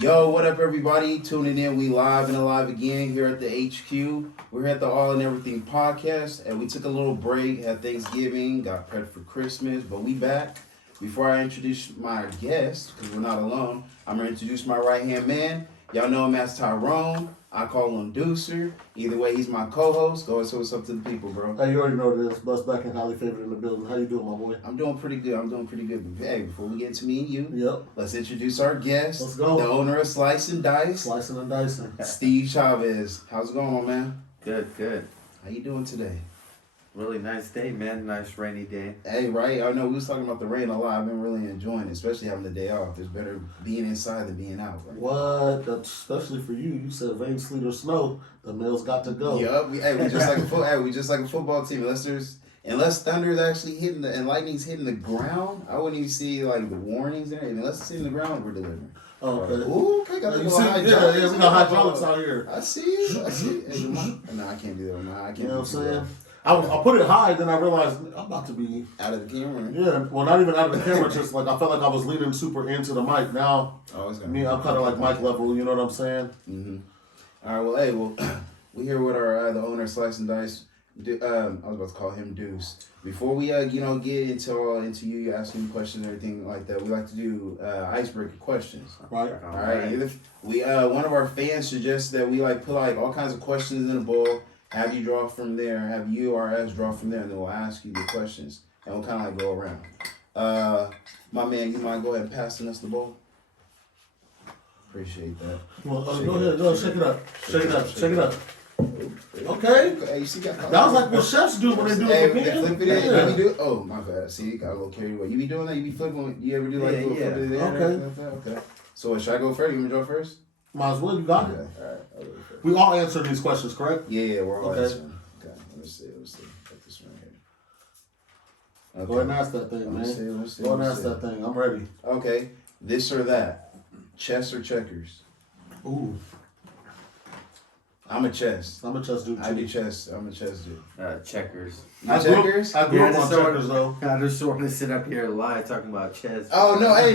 Yo, what up, everybody? Tuning in. We live and alive again here at the HQ. We're at the All and Everything podcast, and we took a little break, had Thanksgiving, got prepped for Christmas, but we back. Before I introduce my guest, because we're not alone, I'm going to introduce my right-hand man. Y'all know him as Tyrone. I call him Deucer. Either way, he's my co-host. Go and say what's up to the people, bro. Hey, you already know this. Bus back and highly favored in the building. How you doing, my boy? I'm doing pretty good. Hey, before we get into me and you, Yep. let's introduce our guest. Let's go. The owner of Slice and Dice, Slicing and dicing. Steve Chavez. How's it going, my man? Good. How you doing today? Really nice day, man. Nice rainy day. Hey, right? I know we was talking about the rain a lot. I've been really enjoying it, especially having the day off. It's better being inside than being out. Right? What? That's especially for you. You said rain, sleet, or snow. The males got to go. Yup. We just like we just like a football team. Unless thunder is actually hitting and lightning's hitting the ground, I wouldn't even see like the warnings and everything. Unless it's hitting the ground, we're delivering. Oh, okay. Ooh, okay, got You the see, yeah, we got hydraulics out here. I see. Hey, no, I can't do that. No, I can't. You know what I'm do that. saying? I put it high, then I realized I'm about to be Out of the camera. yeah. Well, not even out of the camera. Just like I felt like I was leaning super into the mic. Now, Oh, it's gonna I'm kind of like mic level. You know what I'm saying? Mm-hmm. All right. Well, we here with our the owner of Slice and Dice. I was about to call him Deuce. Before we get into you asking questions and everything like that, we like to do icebreaker questions. Right. All right. We one of our fans suggested that we put all kinds of questions in a bowl. Have you draw from there? Have you or us draw from there, and then we'll ask you the questions, and we'll kind of go around. My man, you mind go ahead and passing us the bowl? Appreciate that. Well, go ahead. Go shake it up. Okay. Hey, you see that? That was like what chefs do when they do Hey, it. they flip it in. Yeah. You be do. Oh my bad. See, got a little carried away. You be doing that? You be flipping? You ever do like Yeah, flip it in? Okay. So should I go first? You want me to go first? Might as well. You got Okay. it. All right. I'll go first. We all answer these questions, correct? Yeah, we're all Okay. answering. Okay. Let me see. Put this one here. Okay. Go ahead and ask that thing, Let me man. see. Go ahead and ask that thing. I'm ready. Okay. This or that? Chess or checkers? Ooh, I'm a chess. I'm a chess dude too. I do chess. I'm a chess dude. Checkers. You I grew checkers? up on Yeah, that's checkers though. I just want to sit up here and lie talking about chess. Oh no! Hey,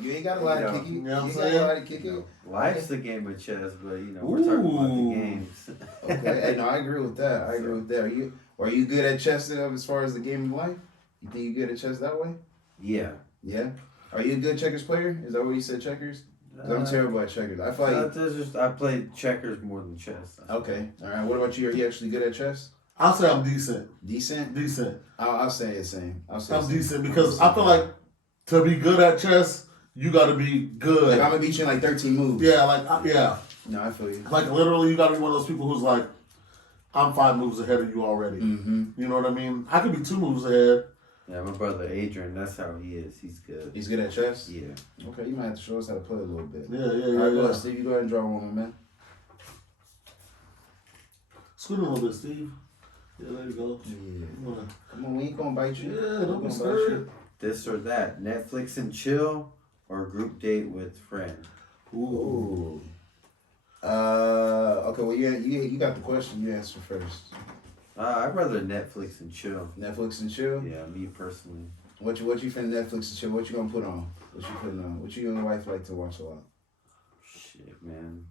you ain't gotta lie to kick it. You know what I'm ain't saying? gotta lie to kick it. Life's the game of chess, but we're talking about the Ooh. games. Okay, hey, no, I agree with that. Are you good at chess as far as the game of life? You think you're good at chess that way? Yeah. Yeah. Are you a good checkers player? Is that what you said, checkers? 'Cause I'm terrible at checkers. I feel like. I play checkers more than chess. Okay, all right. What about you? Are you actually good at chess? I'll say I'm decent. Decent. I'll say the same. I'm decent because I feel like to be good at chess, you got to be good. Like I'm gonna beat you in like 13 moves. Yeah, yeah. No, I feel you. Like literally, you got to be one of those people who's like, I'm 5 moves ahead of you already. Mm-hmm. You know what I mean? I could be 2 moves ahead. Yeah, my brother Adrian, that's how he is. He's good. He's good at chess. Yeah. Okay, you might have to show us how to play a little bit. Yeah. All right, go ahead, Steve. You go ahead and draw one, man. Scoot a little bit, Steve. Yeah, there you go. Yeah. Come on, we ain't gonna bite you. Yeah, We don't be gonna bite scared. you. This or that. Netflix and chill or group date with friend. Ooh. Okay. Well, you got the question. You answer first. I'd rather Netflix and chill. Netflix and chill. Yeah, me personally. What you finna Netflix and chill? What you gonna put on? What you putting on? What you and your wife like to watch a lot? Shit, man.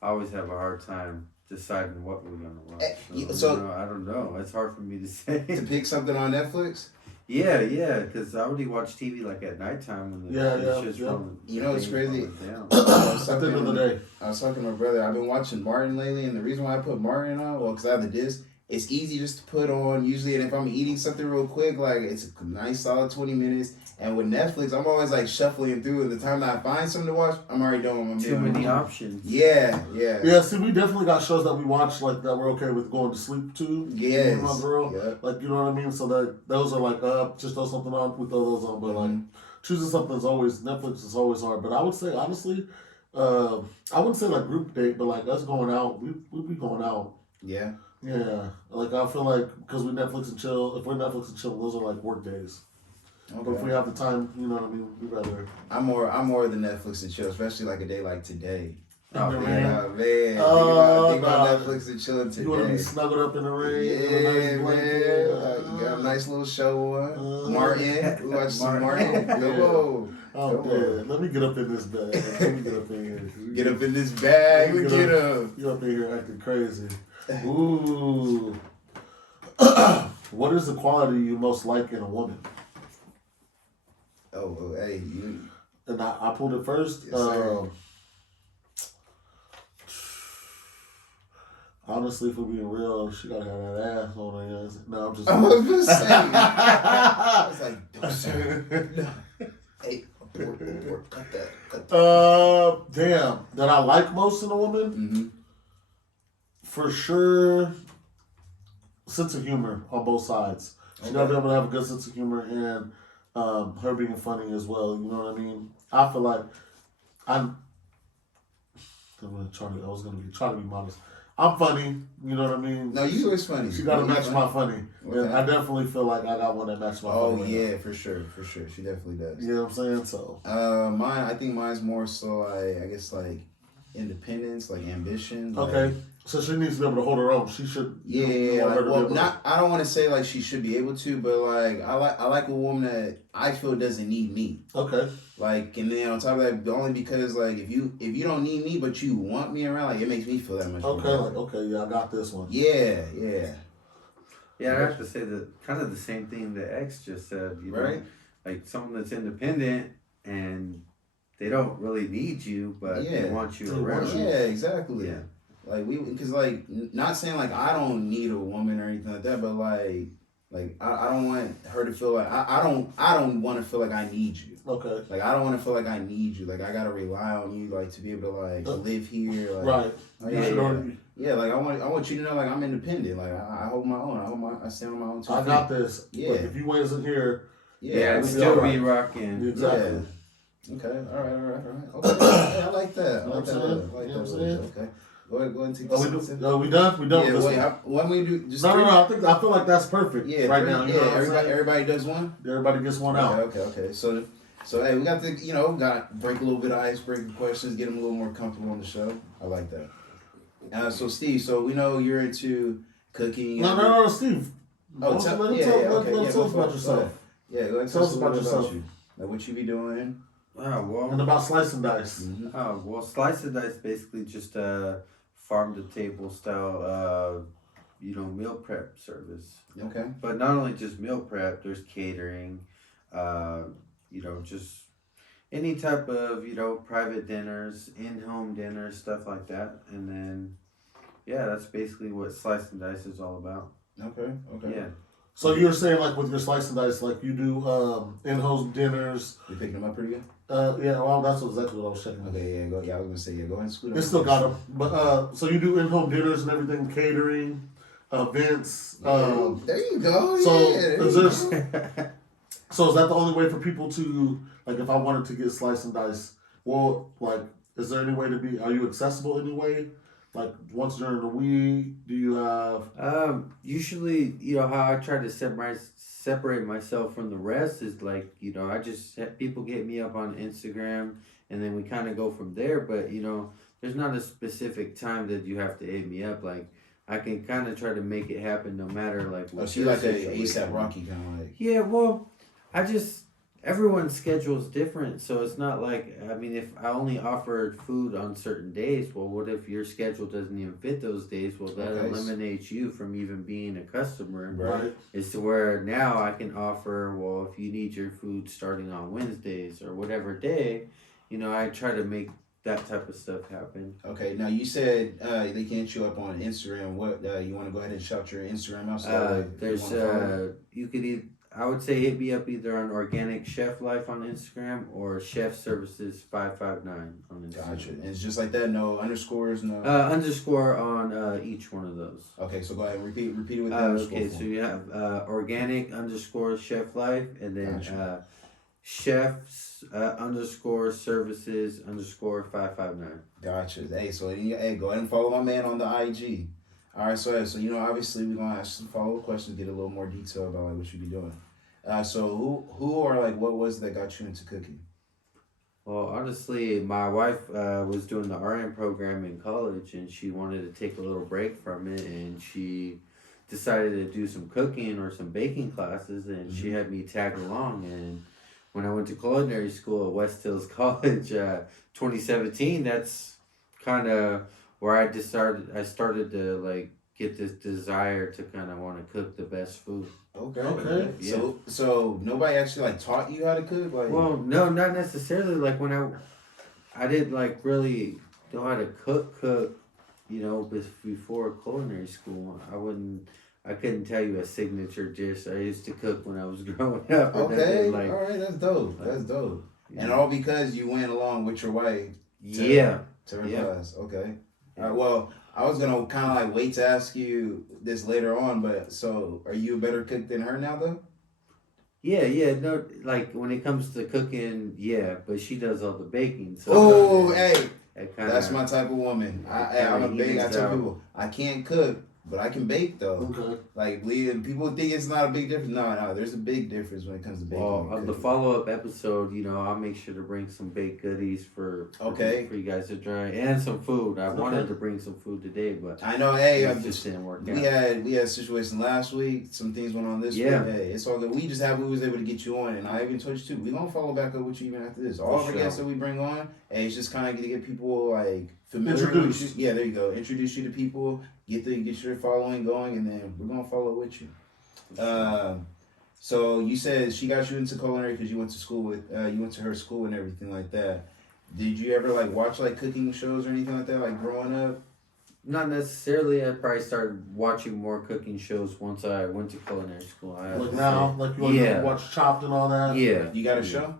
I always have a hard time deciding what we're gonna watch. I don't know. It's hard for me to say. To pick something on Netflix. Yeah, because I already watch TV like at nighttime when the shit's rolling. You know what's crazy? At the end of the day. I was talking to my brother. I've been watching Martin lately, and the reason why I put Martin on, well, because I have the disc. It's easy just to put on usually, and if I'm eating something real quick, like it's a nice solid 20 minutes. And with Netflix, I'm always like shuffling through, and the time that I find something to watch, I'm already done with my Too many options. Yeah. Yeah, see, we definitely got shows that we watch like that we're okay with going to sleep to. Yes. My girl. Yeah. Like, you know what I mean? So that those are like, just throw something on, we throw those on. But like, choosing something's always, Netflix is always hard. But I would say, honestly, I wouldn't say like group date, but like us going out, we be going out. Yeah. Yeah. Like, I feel like, because we Netflix and chill, if we're Netflix and chill, those are like work days. Okay. But if we have the time, you know what I mean, we'd rather. I'm more than Netflix and chill, especially like a day like today. Oh, In the yeah. rain. Man, think about Netflix and chilling today. You want to be snuggled up in the rain? Yeah, in a nice man. blanket. You got a nice little show on. Martin. We watch some Martin. Martin. Whoa. Oh, man. Let me get up in this bag. Let me get up in here. Get up in this bag. Get Get up. up. You up in here acting crazy. Ooh. What is the quality you most like in a woman? Oh, hey, you. And I pulled it first. Yes, sir. Honestly, for being real, she gotta have that ass on her. No, I'm just. I was gonna say. I was like, don't say it. No. Hey, abort, cut that. Damn. That I like most in a woman? Mm-hmm. For sure, sense of humor on both sides. She gotta be able to have a good sense of humor and her being funny as well. You know what I mean? I feel like I was gonna be trying to be modest. I'm funny. You know what I mean? No, you always funny. She gotta match my funny. Okay. And I definitely feel like I got one that matches my funny. Oh right yeah, now. for sure. She definitely does. You know what I'm saying? So I think mine's more so like I guess like independence, like ambition. okay. Like, So she needs to be able to hold her own. She should. yeah, want her like, to well, be able to- not. I don't want to say like she should be able to, but like I like a woman that I feel doesn't need me. Okay. Like, and then on top of that, only because like if you don't need me but you want me around, like it makes me feel that much. Okay. better. Like okay. Yeah, I got this one. Yeah. Yeah, I have to say that kind of the same thing that X just said. You know, Right. like someone that's independent and they don't really need you, but they Yeah. want you They around. want Yeah, exactly. Yeah. Like because like not saying like I don't need a woman or anything like that, but like I don't want her to feel like I don't want to feel like I need you. Okay. Like I don't want to feel like I need you. Like I gotta rely on you, like to be able to like live here. Like, Right. Like, yeah, like I want you to know like I'm independent. Like I hold my own. I stand on my own 2 feet. I got this. Yeah. But if you wasn't here, Yeah, we still all be right. rocking. exactly. Yeah. Okay. All right. Okay. Yeah, I like that. I You know like what I'm that. saying? I like You know that. what I'm saying? Okay. Go ahead and take Are this. we done? We done Yeah. with this Wait. one? What we do? Just No. three? I feel like that's perfect. Yeah. Right three? now. You Yeah. know what I'm saying? Everybody does one. Everybody gets one out. Okay. So hey, we got the got break a little bit of icebreaker questions, get them a little more comfortable on the show. I like that. So Steve, so we know you're into cooking. No, Steve. Oh, Let's tell tell us about yourself. Yeah, go ahead. Tell us about yourself. You. Like what you be doing. Oh, well. And about slice and dice. Oh, well, Slice and Dice basically just a farm to table style, meal prep service. Okay. But not only just meal prep, there's catering, just any type of, private dinners, in-home dinners, stuff like that. And then, yeah, that's basically what Slice and Dice is all about. Okay. Yeah. So you're saying like with your slice and dice, like you do in-house dinners. You picking them up pretty good? Yeah, well that's exactly what I was checking. Okay, yeah, go. Yeah, I was gonna say go ahead and scoot. They still got them, but so you do in-home dinners and everything, catering, events. There you go. So yeah, is this? So is that the only way for people to like? If I wanted to get slice and dice, well, like, is there any way to be? Are you accessible anyway? Like once during the week, do you have? Usually, how I try to separate myself from the rest is like, I just have people get me up on Instagram and then we kind of go from there. But, there's not a specific time that you have to hit me up. Like, I can kind of try to make it happen no matter like what. Oh, she like a ASAP Rocky kind of like. Yeah, well, everyone's schedule is different, so it's not like, if I only offered food on certain days, well, what if your schedule doesn't even fit those days? Well, that eliminates you from even being a customer. Right. It's to where now I can offer, well, if you need your food starting on Wednesdays or whatever day, I try to make that type of stuff happen. Okay, now you said they can hit you up on Instagram. What you want to go ahead and shout your Instagram out? So You could I would say hit me up either on Organic Chef Life on Instagram or Chef Services 559 on Instagram. Gotcha. And it's just like that. No underscores. No. Underscore on each one of those. Okay, so go ahead and repeat it with the underscore. Okay, so you have Organic _ Chef Life and then Gotcha. Chefs _ Services _ 559. Gotcha. Hey, so go ahead and follow my man on the IG. All right, so obviously we're gonna ask some follow-up questions, get a little more detail about like what you be doing. So who or like what was that got you into cooking? Well, honestly, my wife was doing the RN program in college, and she wanted to take a little break from it, and she decided to do some cooking or some baking classes, and she had me tag along, and when I went to culinary school at West Hills College, 2017. That's kind of where I started to like get this desire to kind of want to cook the best food. Okay. Yeah. So nobody actually like taught you how to cook, like. Well, no, not necessarily. Like when I didn't like really know how to cook, before culinary school. I couldn't tell you a signature dish I used to cook when I was growing up. Or Okay, nothing, all right, that's dope. That's dope. yeah. And all because you went along with your wife Yeah. to her Yeah. class. Okay. All right. Well, I was gonna kind of like wait to ask you this later on, but so are you a better cook than her now, though? Yeah, no, like when it comes to cooking, yeah, but she does all the baking, so Oh, hey, it kinda, that's my type of woman. I'm a big. I tell people I can't cook, but I can bake though. Okay. Like, people think it's not a big difference. No, there's a big difference when it comes to baking. Well, and on the cooking. follow-up episode, I'll make sure to bring some baked goodies for you guys to try and some food. I wanted to bring some food today, but I know. Hey, it just didn't work out. we had a situation last week. Some things went on this week. Hey, it's all good. We was able to get you on, and I even told you too. We gonna follow back up with you even after this. All of our guests that we bring on, hey, it's just kind of to get people like familiar with you. Yeah, there you go. Introduce you to people. Get your following going, and then we're gonna follow with you. So you said she got you into culinary because you went to school with you went to her school and everything like that. Did you ever like watch like cooking shows or anything like that, like growing up? Not necessarily. I probably started watching more cooking shows once I went to culinary school. Like now, like you watch Chopped and all that. Yeah. You got a show?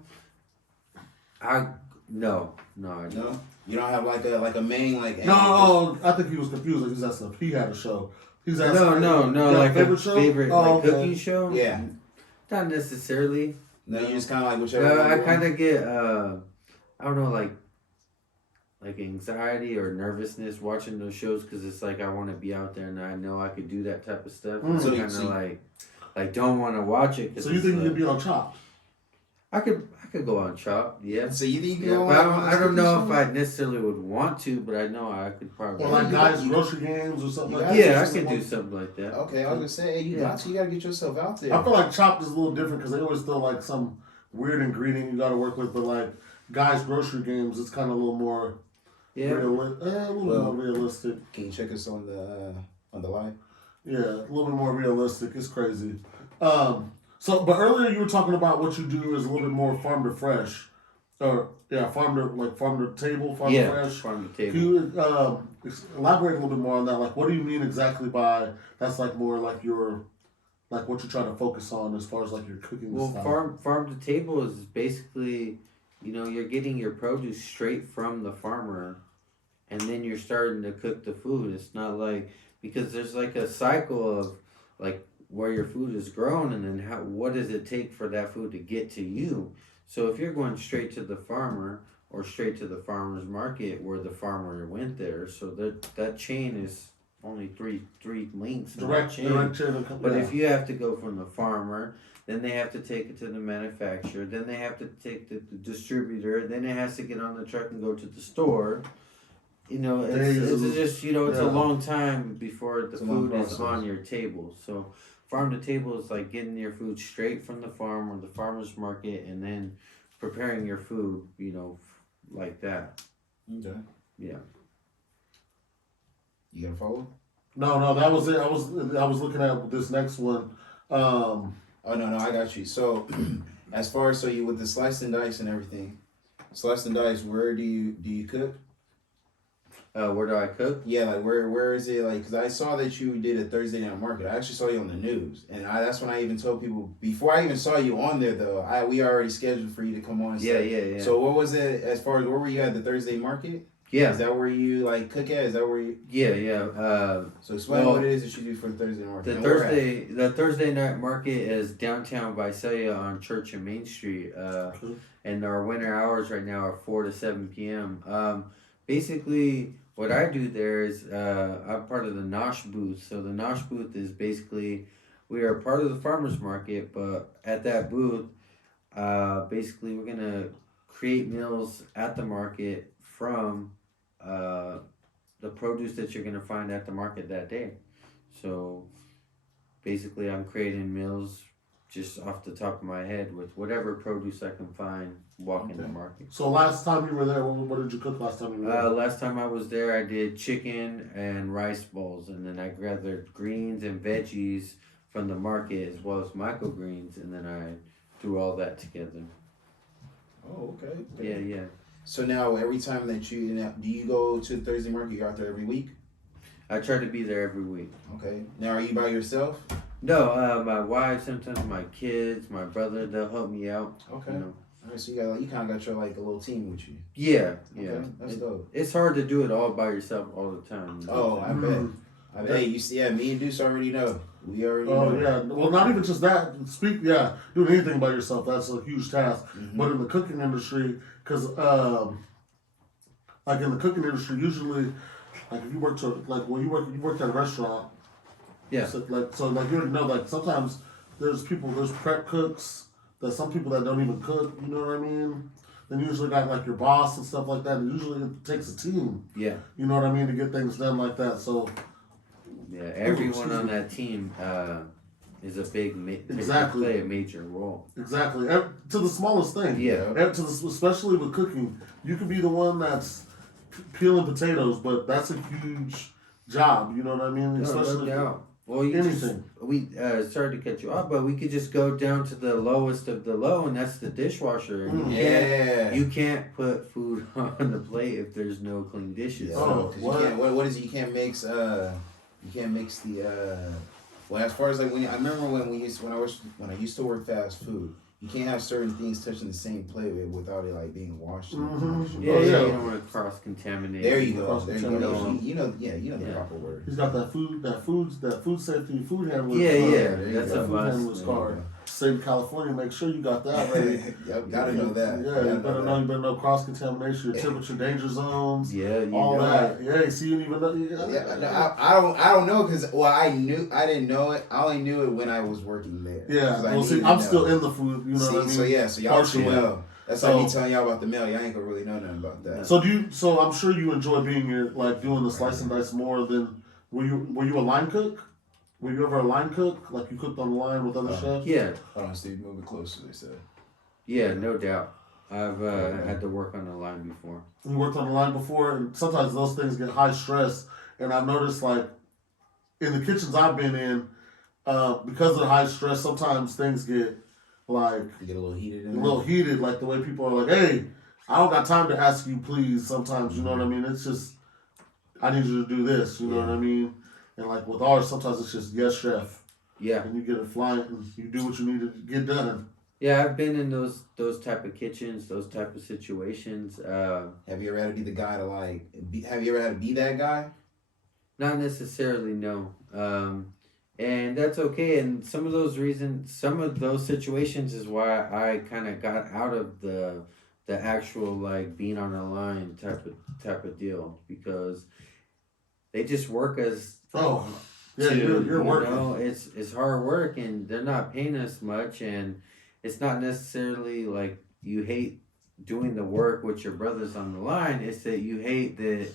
No. No. You don't have like a main like. No, I think he was confused. Like he's asking if he had a show. He's asking. No. Like favorite a show? favorite cooking show. Yeah. Not necessarily. No, you just kind of like whichever. No, one I you kind want. of get I don't know, like anxiety or nervousness watching those shows because it's like I want to be out there and I know I could do that type of stuff. Mm. So kind of like don't want to watch it. So you think you could be on Chopped? I could go on Chop, yeah. So you think you Yeah, go but on? I don't know if I necessarily would want to, but I know I could probably. Or like guys' grocery games or something like that? Yeah, I could do something like that. Okay, I was gonna say, hey, you gotta get yourself out there. I feel like Chopped is a little different because they always throw like some weird ingredient you got to work with, but like guys' grocery games, it's kind of a little more more realistic. Can you check us on the live? Yeah, a little bit more realistic. It's crazy. But earlier you were talking about what you do is a little bit more farm to fresh, or farm to table, farm to fresh. Farm to table. Can you elaborate a little bit more on that? Like, what do you mean exactly by that's like more like your, like what you're trying to focus on as far as like your cooking Well, style? farm to table is basically, you're getting your produce straight from the farmer, and then you're starting to cook the food. It's not like because there's like a cycle of like where your food is grown and then what does it take for that food to get to you. So if you're going straight to the farmer or straight to the farmer's market where the farmer went there, so that chain is only three links in that chain. But if you have to go from the farmer, then they have to take it to the manufacturer, then they have to take the distributor, then it has to get on the truck and go to the store. It's just it's a long time before the food is on your table. So farm to table is like getting your food straight from the farm or the farmer's market and then preparing your food, like that. Okay. Yeah. You gonna follow? No, that was it. I was looking at this next one. Oh no, I got you. So as far as you with the slice and dice and everything, slice and dice, where do you cook? Where do I cook? Yeah, like where is it? Like, because I saw that you did a Thursday night market. I actually saw you on the news, and that's when I even told people before I even saw you on there though. We already scheduled for you to come on. Yeah. So what was it as far as where were you at the Thursday market? Yeah. Is that where you like cook at? Is that where you? Yeah. So explain what it is that you do for the Thursday market. The Thursday night market is downtown Visalia on Church and Main Street. And our winter hours right now are 4 to 7 p.m. Basically, what I do there is I'm part of the Nosh booth. So the Nosh booth is basically we are part of the farmers market, but at that booth, basically we're gonna create meals at the market from the produce that you're gonna find at the market that day. So basically, I'm creating meals just off the top of my head with whatever produce I can find walking the Okay. market. So last time you were there, what did you cook last time you were there? Last time I was there, I did chicken and rice bowls, and then I gathered greens and veggies from the market as well as microgreens, and then I threw all that together. Oh, okay. Yeah. So now, every time that do you go to the Thursday market? You're out there every week. I try to be there every week. Okay. Now, are you by yourself? No, my wife, sometimes my kids, my brother, they'll help me out. Okay. You know? All right. So you kind of got your like a little team with you. Yeah. Okay. That's dope. It's hard to do it all by yourself all the time. You know? Oh, I bet. Hey, you see, me and Deuce already know. We already Oh know. yeah, well not even just that. Doing anything by yourself, that's a huge task. Mhm. But in the cooking industry, because like in the cooking industry, usually, like if you work you work at a restaurant. Yeah. So you already know, like sometimes there's prep cooks, there's some people that don't even cook. You know what I mean? Then you usually got like your boss and stuff like that. And usually it takes a team. Yeah. You know what I mean, to get things done like that. So Yeah, everyone on that team is a big Exactly. play a major role. exactly, to the smallest thing. Yeah. Especially with cooking, you could be the one that's peeling potatoes, but that's a huge job. You know what I mean? No Especially doubt. Well, anything. we sorry to cut you off, but we could just go down to the lowest of the low, and that's the dishwasher. And Yeah. you can't put food on the plate if there's no clean dishes. Yeah. Oh, 'Cause what? you can't. What is it? You can't mix. You can't mix the. Well, as far as like I remember when I used to work fast food. You can't have certain things touching the same plate without it like being washed. Mhm. Yeah, Oh, yeah. you don't want to cross contaminate. There you go. Cross There you go. contamination. You know the Yeah. proper word. He's got that food safety, food handler. Yeah, there yeah, you that's go. a Food must. handler's card. State of California, make sure you got that ready. Yep, gotta know that. Yeah, Gotta you better know. that. You better know cross contamination, your temperature danger zones, Yeah, you all know that. it. Yeah, you see, you didn't even know. Yeah, no, I don't know because I didn't know it. I only knew it when I was working there. Yeah, 'Cause I well, see, needed I'm to still know. in the food. You know See, what I mean? so y'all should Partially. know. That's like me So- telling y'all about the mail. Y'all ain't gonna really know nothing about that. So I'm sure you enjoy being here, like doing the slice and dice more than. Were you a line cook? Were you ever a line cook? Like you cooked on the line with other chefs? Yeah, Hold on, Steve, move it closer. They said. yeah, no doubt. I've had to work on the line before. You worked on the line before, and sometimes those things get high stress. And I've noticed, like, in the kitchens I've been in, because of the high stress, sometimes things get like You get a little heated a in little there. heated. Like the way people are like, "Hey, I don't got time to ask you, please." Sometimes, you know what I mean. It's just, I need you to do this. You know what I mean. And like with ours, sometimes it's just yes, chef, Yeah, and you get it flying, and you do what you need to get done. yeah, I've been in those type of kitchens, those type of situations. Have you ever had to be the guy to have you ever had to be that guy? Not necessarily, no. And that's okay. And some of those situations is why I kind of got out of the actual like being on a line type of deal, because they just work as Oh, yeah, to, you're working. You know, it's hard work, and they're not paying us much, and it's not necessarily like you hate doing the work with your brothers on the line. It's that you hate that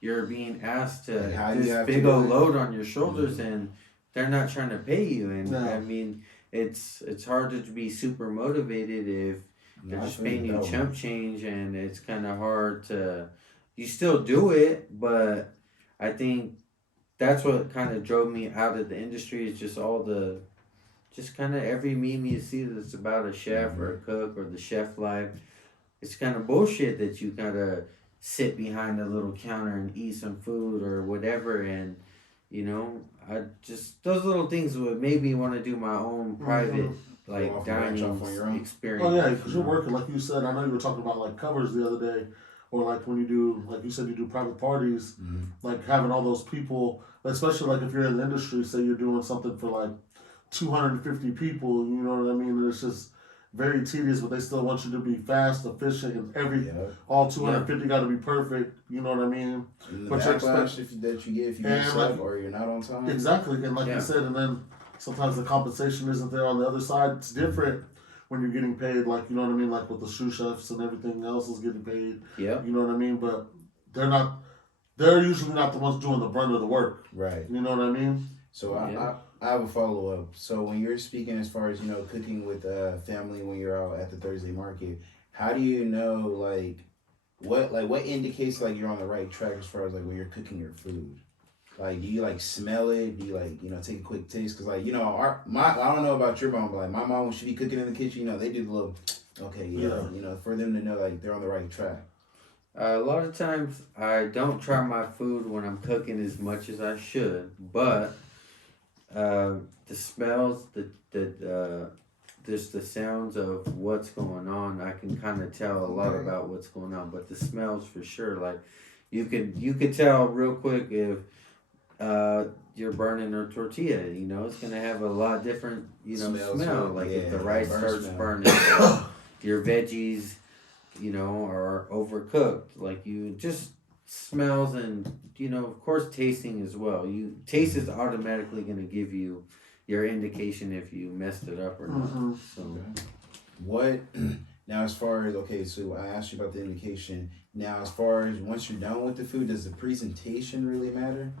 you're being asked to Like, how you this have to big do old it. load on your shoulders, and they're not trying to pay you. And No. I mean, it's hard to be super motivated if they're just paying you chump change, and it's kind of hard to. You still do it, but I think that's what kind of drove me out of the industry. Is just kind of every meme you see that's about a chef or a cook or the chef life. It's kind of bullshit that you gotta sit behind a little counter and eat some food or whatever. And you know, I just those little things would make me want to do my own private like Go off and branch dining off on your own. experience. Oh yeah, because you're working, like you said. I know you were talking about like covers the other day, or like when you do, like you said, you do private parties, Mhm. like having all those people, especially like if you're in the industry, say you're doing something for like 250 people, you know what I mean? And it's just very tedious, but they still want you to be fast, efficient, and Yeah. all 250 got to be perfect. You know what I mean? And the But you're backlash that you get if you And, mess like- up or you're not on time. Exactly, and like Yeah. you said, and then sometimes the compensation isn't there on the other side. It's different when you're getting paid, like you know what I mean, like with the sous chefs and everything else is getting paid. Yep. You know what I mean? But they're usually not the ones doing the brunt of the work. Right. You know what I mean? So Yeah. I I have a follow up. So when you're speaking as far as cooking with family when you're out at the Thursday market, how do you know what indicates like you're on the right track as far as like when you're cooking your food? Like, do you like smell it? Do you like take a quick taste? Cause like I don't know about your mom, but like my mom when she be cooking in the kitchen, they do the little okay, yeah. For them to know like they're on the right track. A lot of times I don't try my food when I'm cooking as much as I should, but the smells, just the sounds of what's going on, I can kind of tell a lot about what's going on. But the smells for sure, like you could tell real quick if you're burning a tortilla. It's gonna have a lot different smell. Like if the rice starts burning, your veggies, are overcooked. Like you just smells and of course tasting as well. Taste is automatically gonna give you your indication if you messed it up or not. So what now as far as so I asked you about the indication. Now as far as once you're done with the food, does the presentation really matter?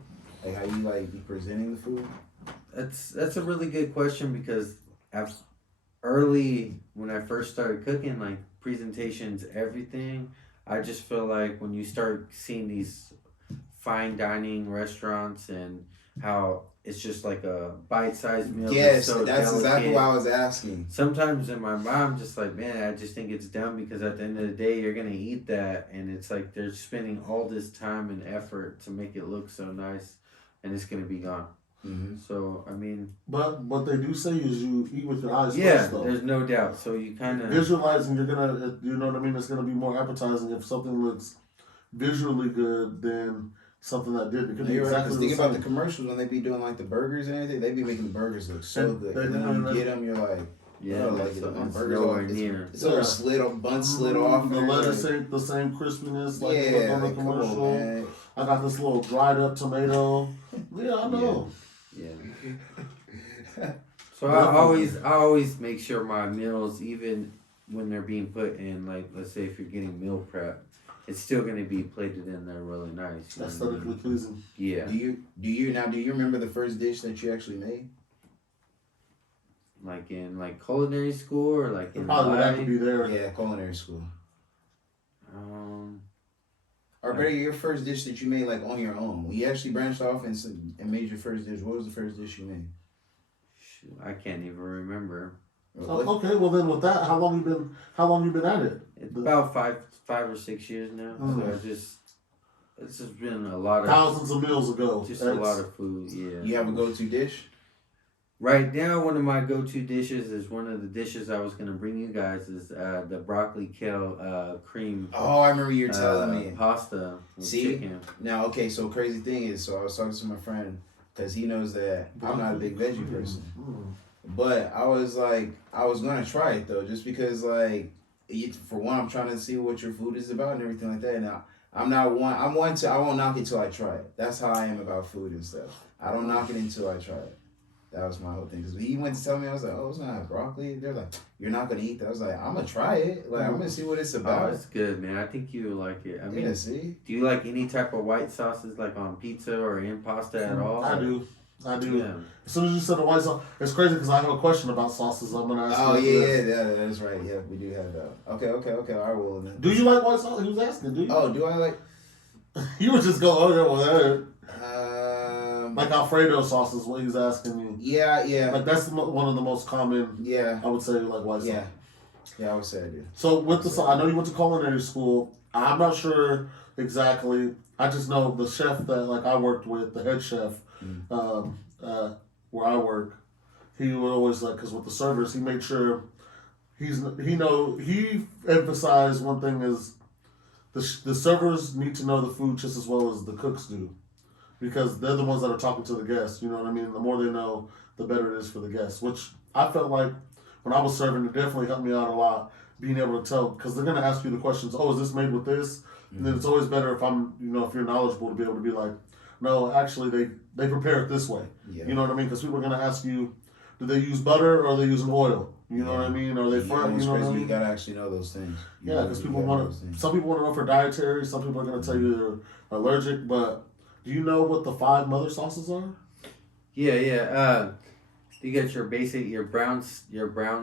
Like how you like be presenting the food? That's a really good question because early when I first started cooking, like presentations, everything. I just feel like when you start seeing these fine dining restaurants and how it's just like a bite-sized meal. Yes, so that's delicate. exactly what I was asking. Sometimes in my mind, I'm just like, man, I just think it's dumb because at the end of the day, you're gonna eat that, and it's like they're spending all this time and effort to make it look so nice, and it's gonna be gone. Mm-hmm. So I mean, but what they do say is you eat with your eyes yeah, first, though. there's no doubt. So you kind of visualizing, you're gonna, you know what I mean. It's gonna be more appetizing if something looks visually good than something that did. It could be exactly. Think about the commercials when they be doing like the burgers and everything. They be making the burgers look so good, and then when you get them, you're like, yeah, like it's burgers nowhere off, near. it's all slid off, bun slid off. The lettuce ain't the same crispiness like you look on the like, commercial. come on, man. I got this little dried up tomato. Yeah, I know. Yeah. So I always make sure my meals, even when they're being put in, like let's say if you're getting meal prep, it's still going to be plated in there really nice. Aesthetically pleasing. Yeah. Do you remember the first dish that you actually made? Like in culinary school or like in Probably would have to life? be there. Yeah, culinary school. Or better, your first dish that you made like on your own. When you actually branched off and made your first dish, what was the first dish you made? Shoot, I can't even remember. Okay, well then with that, how long you been at it? It's about five or 6 years now. So it's just been a lot of thousands of meals ago. Just a lot of food. Yeah. You have a go-to dish? Right now, one of my go-to dishes is one of the dishes I was gonna bring you guys is the broccoli kale cream. Oh, I remember you were telling me pasta with chicken. Now, okay, so crazy thing is, so I was talking to my friend because he knows that I'm not a big veggie person, but I was gonna try it though, just because like, for one, I'm trying to see what your food is about and everything like that. Now, I won't knock it till I try it. That's how I am about food and stuff. I don't knock it until I try it. That was my whole thing. Because he went to tell me, I was like, oh, it's not broccoli. They're like, you're not going to eat that. I was like, I'm going to try it. Like, I'm going to see what it's about. Oh, it's good, man. I think you like it. I mean, yeah, see? Do you like any type of white sauces, like on pizza or in pasta at all? I do. Yeah. As soon as you said the white sauce, it's crazy because I have a question about sauces. I'm going to ask you. you. Yeah, that's right. Yeah, we do have that. Okay. All right, well, then. Do you like white sauce? He was asking, do you? Oh, do I like? You would just go, oh, yeah, well, that. Like Alfredo sauce is what he's asking you. Yeah. Like that's one of the most common. Yeah. I would say like white sauce. Yeah, I would say I do. So with the I know you went to culinary school. I'm not sure exactly. I just know the chef that like I worked with, the head chef, where I work, he would always like because with the servers he made sure he emphasized one thing is the servers need to know the food just as well as the cooks do. Because they're the ones that are talking to the guests, you know what I mean? The more they know, the better it is for the guests. Which I felt like when I was serving, it definitely helped me out a lot, being able to tell, because they're going to ask you the questions, oh, is this made with this? Mm-hmm. And then it's always better if if you're knowledgeable to be able to be like, no, actually, they prepare it this way. Yeah. You know what I mean? Because people are going to ask you, do they use butter or are they using oil? You know what I mean? Are they firm? You know what I mean? You got to actually know those things. Yeah, because some people want to know for dietary, some people are going to tell you they're allergic, but... Do you know what the 5 mother sauces are? Yeah. You get your basic, your brown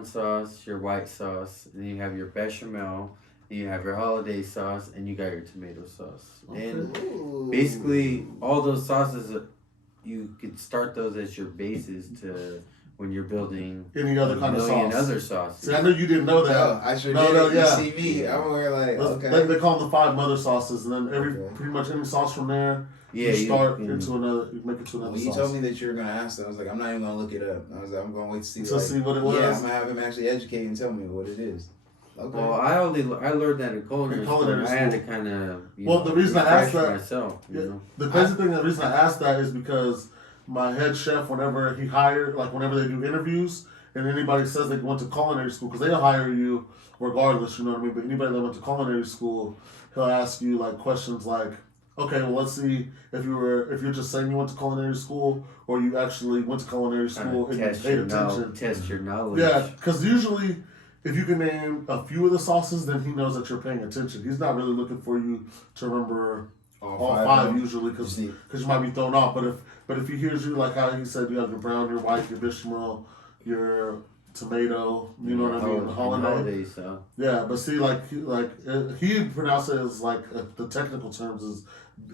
sauce, your white sauce, and then you have your bechamel, and you have your holiday sauce, and you got your tomato sauce. And Ooh. basically, all those sauces, you could start those as your bases to when you're building Any other kind of million sauce. other sauces. See, I know you didn't know that. No, I sure No, did. no, yeah. You see me, I'm over here like, okay. They call them the 5 mother sauces, and then Okay. pretty much any sauce from there, Yeah, you start can- into another, you make it to another When you sauce. told me that you were gonna ask that, I was like, I'm not even gonna look it up. I was like, I'm gonna wait to see. To like, see what it was? Yeah, I'm gonna have him actually educate and tell me what it is. Okay. Well, I learned that in culinary school. culinary I had to school. kind of Well, the reason I asked refresh that- myself, you Yeah. know. The crazy thing, the reason I asked that is because my head chef, whenever he hired, like whenever they do interviews, and anybody says they went to culinary school, because they'll hire you regardless, you know what I mean? But anybody that went to culinary school, he'll ask you like questions like, okay, well, let's see if you're just saying you went to culinary school, or you actually went to culinary school and you paid attention. Test your knowledge. Yeah, because usually, if you can name a few of the sauces, then he knows that you're paying attention. He's not really looking for you to remember all five usually, because See. you might be thrown off. But if he hears you, like how he said, you have your brown, your white, your bechamel, your tomato, you know what I mean, the holiday. So. Yeah, but see, he pronounced it as like the technical terms is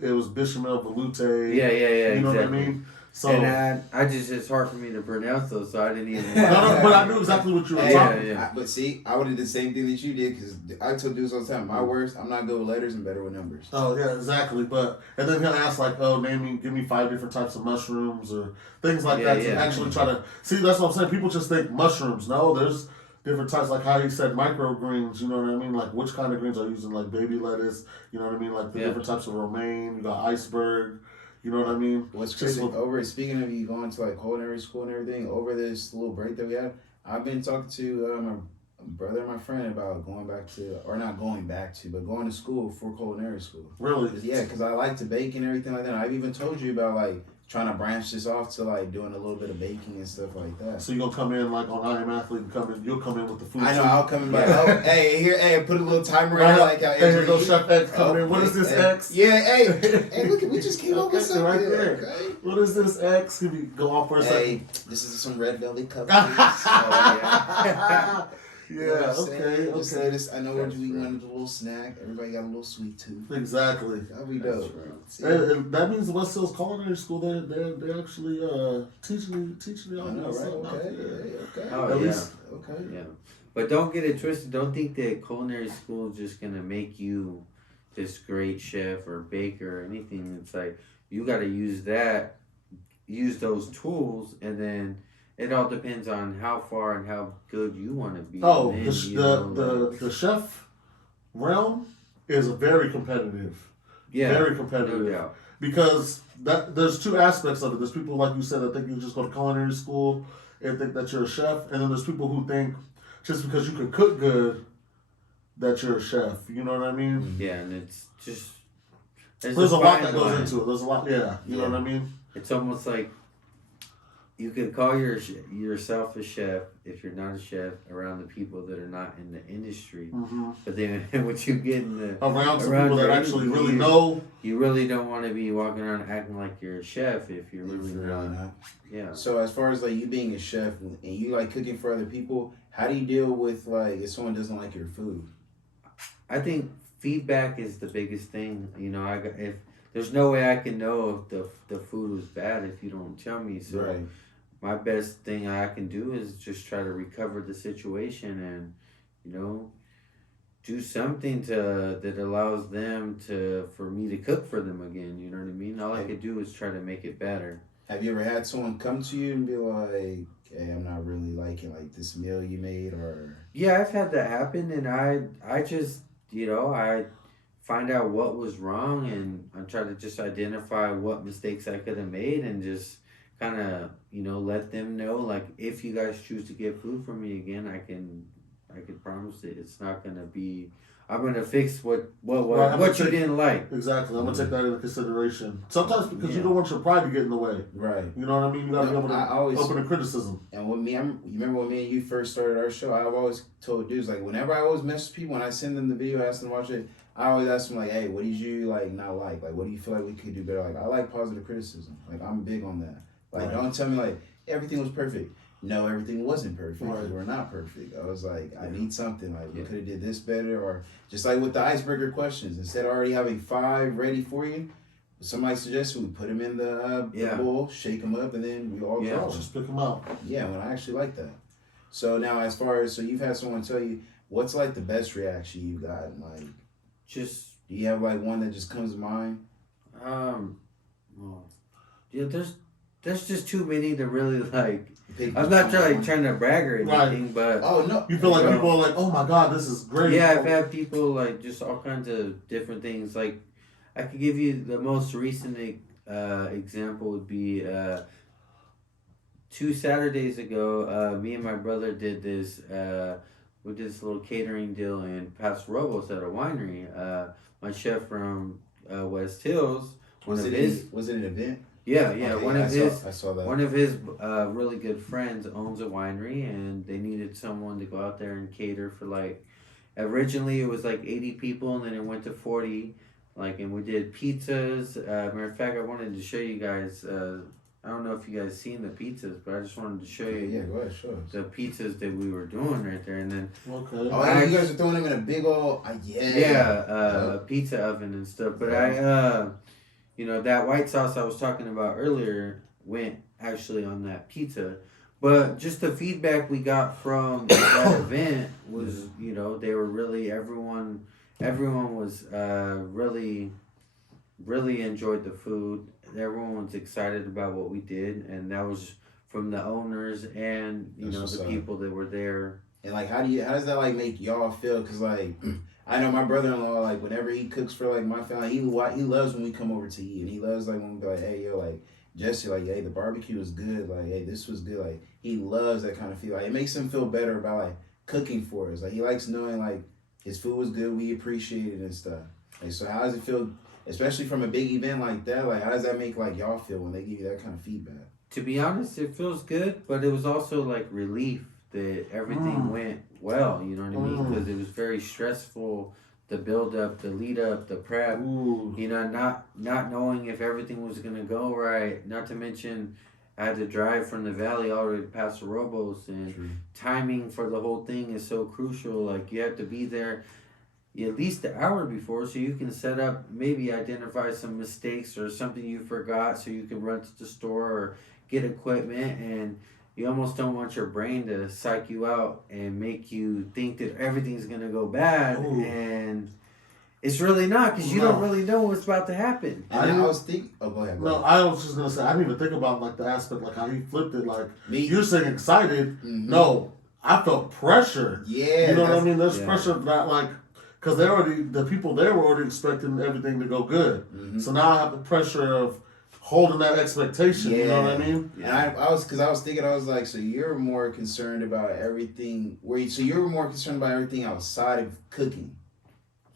it was bechamel veloute. Yeah, You know exactly. what I mean? So And I just it's hard for me to pronounce those, so I didn't even. no, but I knew exactly what you were Hey, talking. yeah. but see, I would have did the same thing that you did because I tell dudes all the time, my worst, I'm not good with letters and better with numbers. Oh yeah, exactly. But and then he'll ask like, "Oh, give me 5 different types of mushrooms or things like Yeah, that." To yeah. actually try to see. That's what I'm saying. People just think mushrooms. No, there's different types. Like how he said microgreens. You know what I mean? Like which kind of greens are you using? Like baby lettuce. You know what I mean? Like the Yeah. different types of romaine. You got iceberg. You know what I mean? What's Just crazy, look- over speaking of you going to like culinary school and everything, over this little break that we had, I've been talking to my brother and my friend about going back to, or not going back to, but going to school for culinary school. Really? Yeah, because I like to bake and everything like that. I've even told you about like trying to branch this off to like doing a little bit of baking and stuff like that. So you gonna come in like on I Am Athlete and you'll come in with the food. I know, too. I'll come in like, oh, hey, put a little timer in Right. there like how Hey, here Andrew goes eat. Chef X coming in. What is this, hey, X? Yeah, hey, look, we just came up with Okay, something right here, there. okay? What is this, X? Could we go off for a Hey, second? this is some red velvet cupcakes. Yeah, You know what I'm saying? okay. Just say this, I know what we wanted a little snack. Everybody got a little sweet tooth. Exactly. That'd be dope. See? And that means West Hills Culinary School, they're actually teaching you all I know, that right? stuff. Okay, Yeah. okay. Oh, At yeah. least- Okay. Yeah, but don't get it twisted. Don't think that culinary school is just gonna make you this great chef or baker or anything. It's like you got to use those tools, and then it all depends on how far and how good you want to be. Oh, And the, then, you know, like- the chef realm is very competitive. yeah, Very no competitive. doubt. Because there's two aspects of it. There's people like you said that think you just go to culinary school and think that you're a chef, and then there's people who think just because you can cook good that you're a chef. You know what I mean? Yeah, and it's just There's a lot fine that goes line. into it. There's a lot, yeah. You know what I mean? It's almost like you could call yourself a chef if you're not a chef around the people that are not in the industry. Mm-hmm. But then once you get in the Around some Around people that your actually really ears. know. you really don't want to be walking around acting like you're a chef if you're really Really not. not. Yeah. So as far as like you being a chef and you like cooking for other people, how do you deal with like if someone doesn't like your food? I think feedback is the biggest thing. You know, if there's no way I can know if the food was bad if you don't tell me. So Right. my best thing I can do is just try to recover the situation and, you know, do something that allows them for me to cook for them again. You know what I mean? All I could do is try to make it better. Have you ever had someone come to you and be like, "Hey, I'm not really liking like this meal you made," or Yeah, I've had that happen, and I just, you know, I find out what was wrong, and I try to just identify what mistakes I could have made, and just kind of, you know, let them know, like, if you guys choose to get food from me again, I can promise it. It's not gonna be. I'm gonna fix what you didn't like. Exactly. I'm going to take that into consideration. Sometimes because you Yeah. don't want your pride to get in the way. right. You know what I mean? You got to No, be able I to always- open to criticism. And with me, you remember when me and you first started our show? I've always told dudes like whenever I always message people when I send them the video, ask them to watch it. I always ask them like, "Hey, what did you like not like? Like, what do you feel like we could do better?" Like, I like positive criticism. Like, I'm big on that. Like, Right. don't tell me like everything was perfect. no, everything wasn't perfect. Right. We're not perfect. I was like, I need something. Like, we Yeah. could have did this better, or just like with the icebreaker questions. Instead of already having 5 ready for you, somebody suggested we put them in the bowl, shake them up, and then we all Yeah. draw. Just pick them out. Yeah, well, I actually like that. So now, as far as you've had someone tell you what's like the best reaction you've gotten. Like, Just do you have like one that just comes to mind? well, yeah, there's just too many to really like. Pick I'm not one. trying to brag or Right. anything, but Oh no, You feel like Yeah. people are like, oh my God, this is great. yeah, I've had people like just all kinds of different things. Like, I could give you the most recent example would be 2 Saturdays ago. Me and my brother did this. We did this little catering deal in Paso Robles at a winery. My chef from West Hills. was it an event? Yeah, Okay, one I of saw- his. I saw that. One of his really good friends owns a winery, and they needed someone to go out there and cater for like. Originally, it was like 80 people, and then it went to 40. Like, and we did pizzas. Matter of fact, I wanted to show you guys. I don't know if you guys seen the pizzas, but I just wanted to show you Yeah, go ahead, show us. the pizzas that we were doing right there, and then Okay. Oh, yeah, you guys are throwing them in a big old a pizza oven and stuff. But that white sauce I was talking about earlier went actually on that pizza. But just the feedback we got from that event was, they were really everyone was really enjoyed the food. Everyone was excited about what we did, and that was from the owners and That's the what's up. people that were there. And like, how does that like make y'all feel? Cause like, I know my brother-in-law, like whenever he cooks for like my family, he loves when we come over to eat, and he loves like when we be like, hey yo, like Jesse, like, hey, the barbecue was good, like, hey, this was good, like he loves that kind of feel. Like, it makes him feel better about like cooking for us. Like, he likes knowing like his food was good, we appreciate it and stuff. Like, so how does it feel, especially from a big event like that? Like, how does that make like y'all feel when they give you that kind of feedback? To be honest, it feels good, but it was also like relief that everything went well. You know what I mean? Because it was very stressful. The build up, the lead up, the prep. Ooh. Not knowing if everything was gonna go right. Not to mention, I had to drive from the valley all the way to Paso Robles, and True. timing for the whole thing is so crucial. Like, you have to be there at least an hour before, so you can set up, maybe identify some mistakes or something you forgot, so you can run to the store or get equipment. And you almost don't want your brain to psych you out and make you think that everything's gonna go bad. Ooh. And it's really not, because you don't really know what's about to happen. And I was thinking, oh, go ahead. No, I was just gonna say I didn't even think about like the aspect like how he flipped it. Like Me, you're saying excited. Mhm. No, I felt pressure. Yeah, You know what I that's- mean? There's Yeah. pressure that like because the people there were already expecting everything to go good. Mhm. So now I have the pressure of holding that expectation. You know what I mean? And I was thinking, I was like, so you're more concerned about everything, so you're more concerned about everything outside of cooking.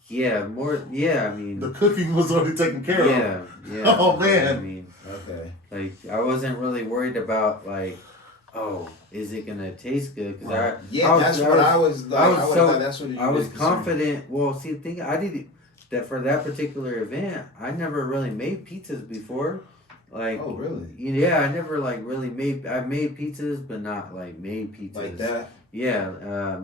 Yeah, I mean, The cooking was already taken care of. yeah. Oh, man. I mean, Okay. like, I wasn't really worried about, like, oh, is it gonna taste good? Because Yeah, that's what I was like. I would have thought that's what you I was concerned. confident. Well, see, the thing, I didn't, that for that particular event, I never really made pizzas before. Like, Oh, really? yeah, I never like really I've made pizzas, but not like made pizzas. Like that? Yeah.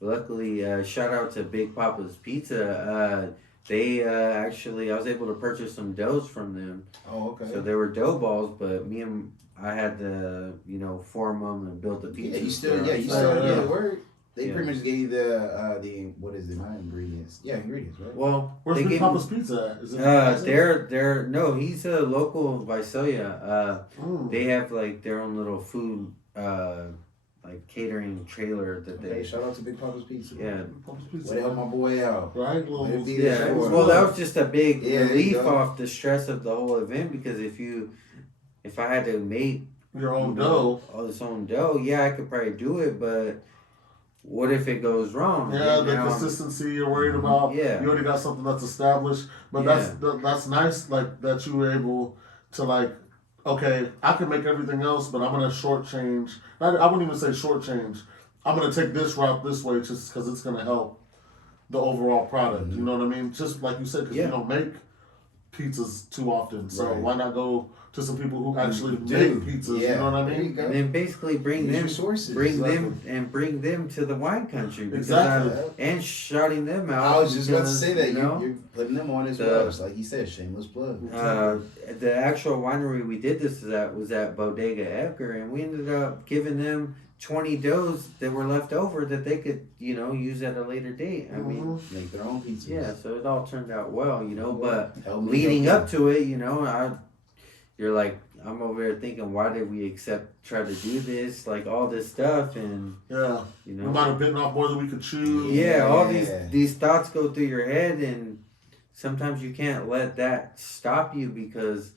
Luckily, shout out to Big Papa's Pizza. They actually, I was able to purchase some doughs from them. Oh, okay. So they were dough balls, but I had to, form them and build the pizza. You still did work. They Yeah. pretty much gave you the what is it? Not ingredients. Yeah, ingredients, right? Well, Where's they Big gave Papa's Pizza at? Is it? they're no, he's a local Visalia. Mm. They have like their own little food, like catering trailer that Okay, they. shout out to Big Papa's Pizza. Yeah. Big Papa's Pizza. Way to help my boy out. Right? Little, Way to be Yeah, there for well, him. that was just a big Yeah, there you relief go. off the stress of the whole event, because if I had to make your own dough. all this own dough, yeah, I could probably do it, but what if it goes wrong? Yeah, And the now I'm- consistency you're worried about. Yeah. You already got something that's established. But that's nice, like that you were able to like, okay, I can make everything else, but I'm gonna shortchange. I wouldn't even say shortchange. I'm gonna take this route this way just because it's gonna help the overall product. You know what I mean? Just like you said, because Yeah. you don't make pizzas too often. So Right. why not go to some people who actually Do. make pizzas? Yeah. You know what I There you mean? go. And then basically bring Use them, your sources. bring them to the wine country because Exactly. and shouting them out. I was just about to because, say that you know, you're putting them on as The- well. It's like he said, shameless plug. the actual winery we did this at was at Bodega Edgar, and we ended up giving them 20 doughs that were left over that they could, use at a later date. I mean, Mhm. Make their own pizzas. yeah, so it all turned out well, but Help me leading help up to it, you're like, I'm over here thinking, why did we try to do this, like all this stuff, and Yeah. you We know, might have bitten off more than we could chew. yeah, all Yeah. these thoughts go through your head, and sometimes you can't let that stop you because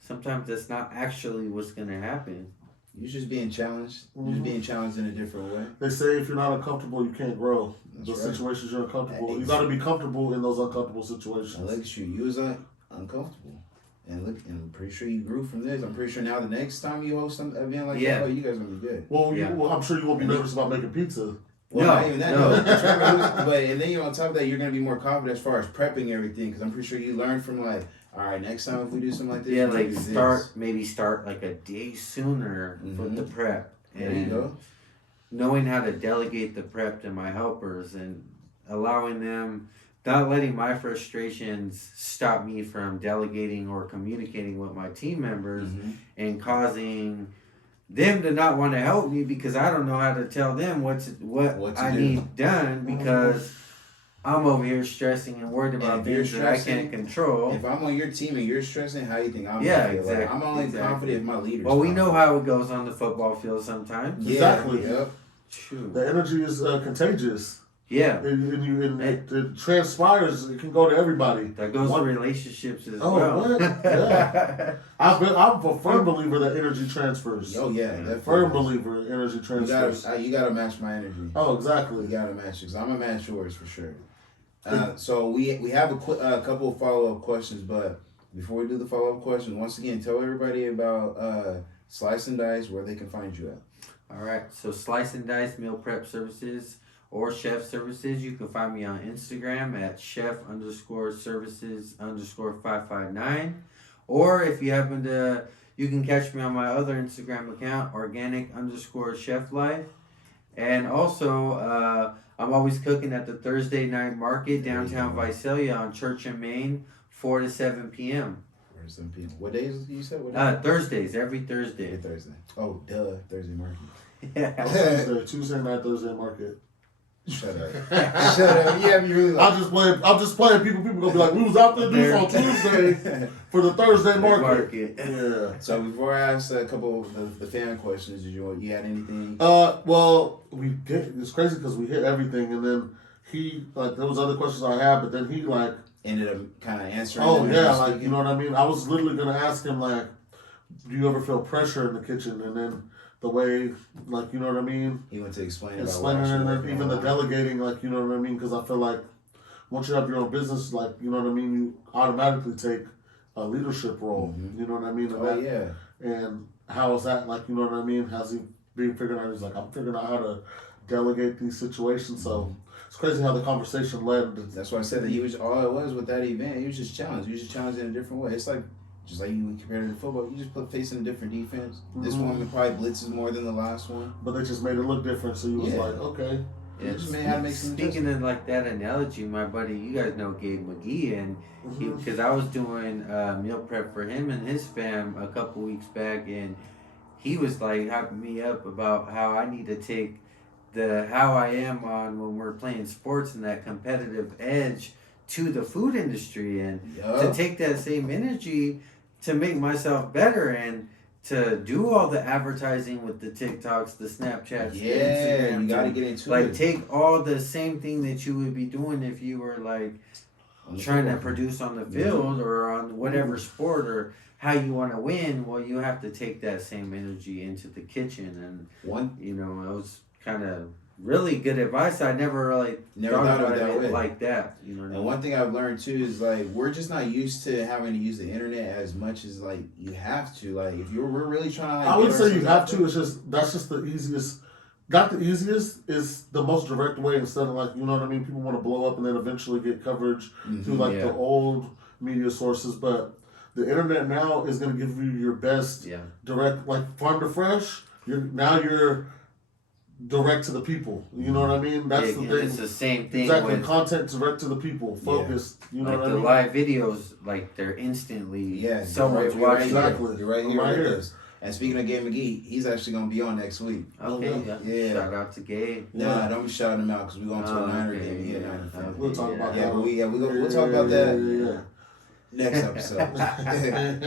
sometimes that's not actually what's gonna happen. You're just being challenged. You're Mhm. just being challenged in a different way. They say if you're not uncomfortable, you can't grow. That's The right. situations you're uncomfortable, you Ex- got to be comfortable in those uncomfortable And situations. look at you. You was uncomfortable. And look, and I'm pretty sure you grew from this. I'm pretty sure now the next time you host some event like Yeah. that, you guys gonna be good. Well, Yeah. I'm sure you won't be nervous about making pizza. Well, No, not even that. no. No. But and then on top of that, you're gonna be more confident as far as prepping everything. Because I'm pretty sure you learned from like, all right, next time if we do something like this, Yeah, we like do this. start like a day sooner for the prep, There you and go. knowing how to delegate the prep to my helpers and allowing them, not letting my frustrations stop me from delegating or communicating with my team members Mhm. and causing them to not want to help me because I don't know how to tell them what What to I do. need done because I'm over here stressing and worried about if you're things that I stressing, can't control. If I'm on your team and you're stressing, how you think I'm Yeah, gonna feel? exactly, Like, I'm only exactly. confident if my leader's Well, we know confident. how it goes on the football field sometimes. Yeah, Exactly. Yep. Shoot. The energy is contagious. Yeah, And it transpires. It can go to everybody. that goes What- to relationships as Oh, well. what? Yeah. I'm a firm believer that energy transfers. Oh yeah, definitely. Firm believer in energy You transfers. gotta match my energy. Oh, You exactly. gotta match because I'm gonna match yours for sure. So we have a couple of follow up questions, but before we do the follow up question, once again, tell everybody about Slice and Dice, where they can find you at. All right, so Slice and Dice Meal Prep Services or Chef Services, you can find me on Instagram at chef_services_559. Or if you happen to, you can catch me on my other Instagram account, organic_chef life. And also, I'm always cooking at the Thursday night market There you downtown go. Visalia on Church and Main, 4 to 7 p.m. Where's some people? What days you said? What day? Thursdays, every Okay, Thursday. Thursday. Oh, duh, Thursday market. Yeah. Tuesday night, Thursday market. Shut up. Shut up. Yeah, you really like. I'm just playing. People gonna be like, we was out there doing this on Tuesday for the Thursday market. Yeah. So before I ask a couple of the fan questions, did you had anything? Well, we did. It's crazy because we hit everything, and then he there was other questions I had, but then he Ended up kind of answering. oh them as yeah, we're you speaking? know what I mean. I was literally gonna ask him do you ever feel pressure in the kitchen? And then the way you know what I mean. He went to explain about Explaining what and actually then even the went on. delegating, you know what I mean? Because I feel like once you have your own business, you know what I mean, you automatically take a leadership role. Mhm. You know what I mean? And, Oh yeah. and how is that, you know what I mean? How's he being figured out? He's like, I'm figuring out how to delegate these situations. So it's crazy how the conversation led. That's why I said that he was all it was with that event. He was just challenged. He was just challenged in a different way. It's like just like you compared it to football. You just put facing a different defense. This Mhm. one probably blitzes more than the last one. But they just made it look different. So he was Yeah. like, okay. He just may have to make some Speaking of that analogy, my buddy, you guys know Gabe McGee, and Mhm. because I was doing meal prep for him and his fam a couple weeks back, and he was hyping me up about how I need to take how I am on when we're playing sports and that competitive edge to the food industry, and to Yup. take that same energy to make myself better and to do all the advertising with the TikToks, the Snapchats, the Yeah, Instagrams, you gotta and, get into like it. take all the same thing that you would be doing if you were On the trying to football. produce on the field or on whatever sport or how you want to win. Well, you have to take that same energy into the kitchen, and One it was kind of really good advice. I never really never thought thought of about it that it way. like that. You know what I And mean? one thing I've learned too is we're just not used to having to use the internet as much as you have to. If we're really trying to I would get say you ourselves have out to. there. It's just that's just the easiest. Not the easiest is the most direct way. Instead of you know what I mean. People want to blow up and then eventually get coverage through Mhm. the old media sources, but the internet now is going to give you your best Yeah. direct, like Farm to Fresh. You're direct to the people. You know what I mean? That's Yeah, the and thing. it's the same thing Exactly, with content direct to the people, focused. You know like what I the mean? live videos, like they're instantly Yeah, someone's you're right, watching. you're right Exactly. here. You're right I'm here right with here. us. And speaking of Gabe McGee, he's actually gonna be on next week. Okay, Yeah. Shout out to Gabe. Nah, don't be shouting him out because we're going to a Oh, Niner okay, game. He a yeah, Niner fan. okay, We'll talk about Yeah, that. but we'll talk about that Yeah. next episode.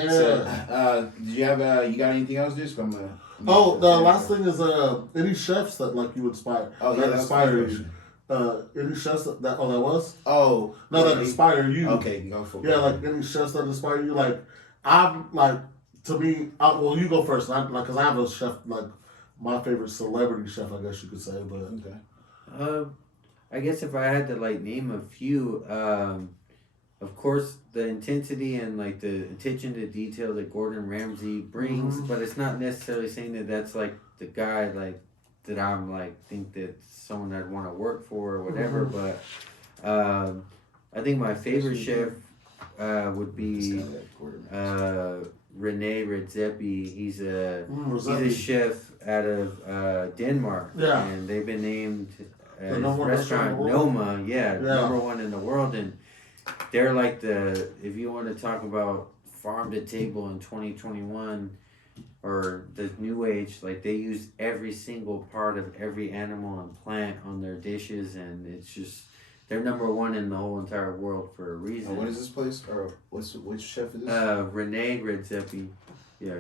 So, did you have you got anything else, Dude? Oh, the last thing is any chefs that like you inspire. Oh yeah, that that's inspire my you. question. Any chefs that that was? Oh No, that wait, inspire you. Okay, go for it. Yeah, like any chefs that inspire you. Like I'm like to me. Well, you go first. Cause I have a chef like my favorite celebrity chef. I guess you could say, but Okay. I guess if I had to like name a few, of course the intensity and like the attention to detail that Gordon Ramsay brings, but it's not necessarily saying that that's like the guy like that I'm like think that someone I'd want to work for or whatever. But I think my favorite chef would be Rene Redzepi. He's a chef out of Denmark, Yeah. and they've been named as number one restaurant restaurant in the world. Noma, number one in the world, and they're like the if you want to talk about farm to table in 2021 or the new age, like they use every single part of every animal and plant on their dishes, and it's just they're number one in the whole entire world for a reason. What is this place? Or which chef is this? Rene Redzepi. Yeah,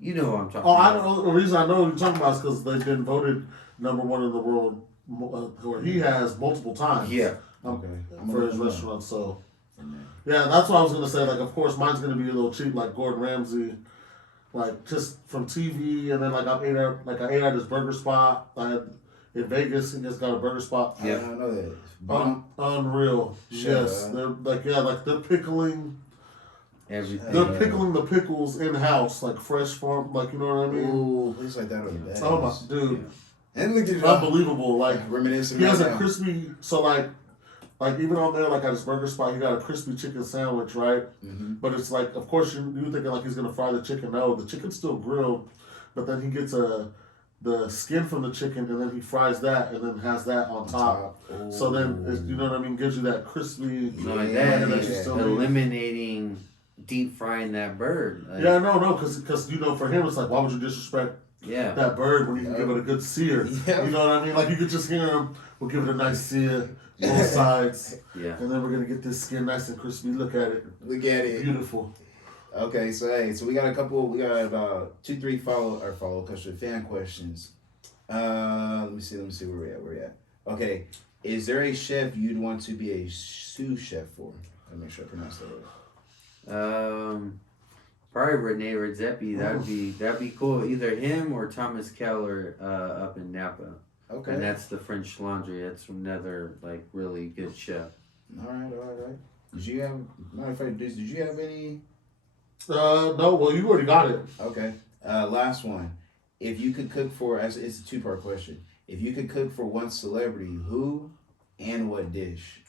you know what I'm talking oh, I about. know the reason I know what you're talking about is because they've been voted number one in the world, or he has multiple times. Yeah. Okay. For his restaurant, so yeah, that's what I was gonna say. Like, of course, mine's gonna be a little cheap, like Gordon Ramsay, like just from TV, and then like I ate at his burger spot. I had in Vegas, he just got a burger spot. I don't know that. Bomb. Unreal. Sure. Yes, they're pickling. Everything. They're pickling the pickles in house, like fresh farm, like you know what I mean. Ooh, places like that are the best. Oh my dude, And look at you. unbelievable! Like Reminiscing. he has right a now. crispy, so like even on there, like at his burger spot, he got a crispy chicken sandwich, right? Mm-hmm. But it's like, of course, you're thinking like he's gonna fry the chicken. No, the chicken's still grilled, but then he gets the skin from the chicken, and then he fries that, and then has that on top. So then, you know what I mean? Gives you that crispy. Not like Yeah, that, that he's you still eat. eliminating deep frying that bird. Like, Yeah, no, because you know, for him, it's like, why would you disrespect yeah. that bird when you can give it a good sear? Yeah. You know what I mean? Like you could just hear him. We'll give it a nice sear, both sides, Yeah. and then we're gonna get this skin nice and crispy. Look at it, Look at it. beautiful. Okay, so we got about 2-3 follow question, fan questions. Let me see where we at. Okay, is there a chef you'd want to be a sous chef for? Let me make sure I pronounce that right. Probably Rene Redzepi. That'd be cool. Either him or Thomas Keller up in Napa. Okay. And that's the French Laundry. That's another like really good chef. All right. Did you have? Matter of fact, did you have any? No, well, you already got it. Okay. Last one. If you could cook for, it's a 2-part question. If you could cook for one celebrity, who and what dish?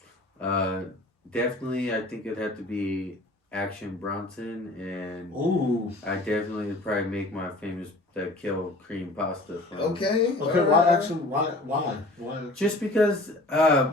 Definitely, I think it'd have to be Action Bronson, and Ooh. I definitely would probably make my famous kill cream pasta. From Okay. Okay, all why right. action? Why? Just because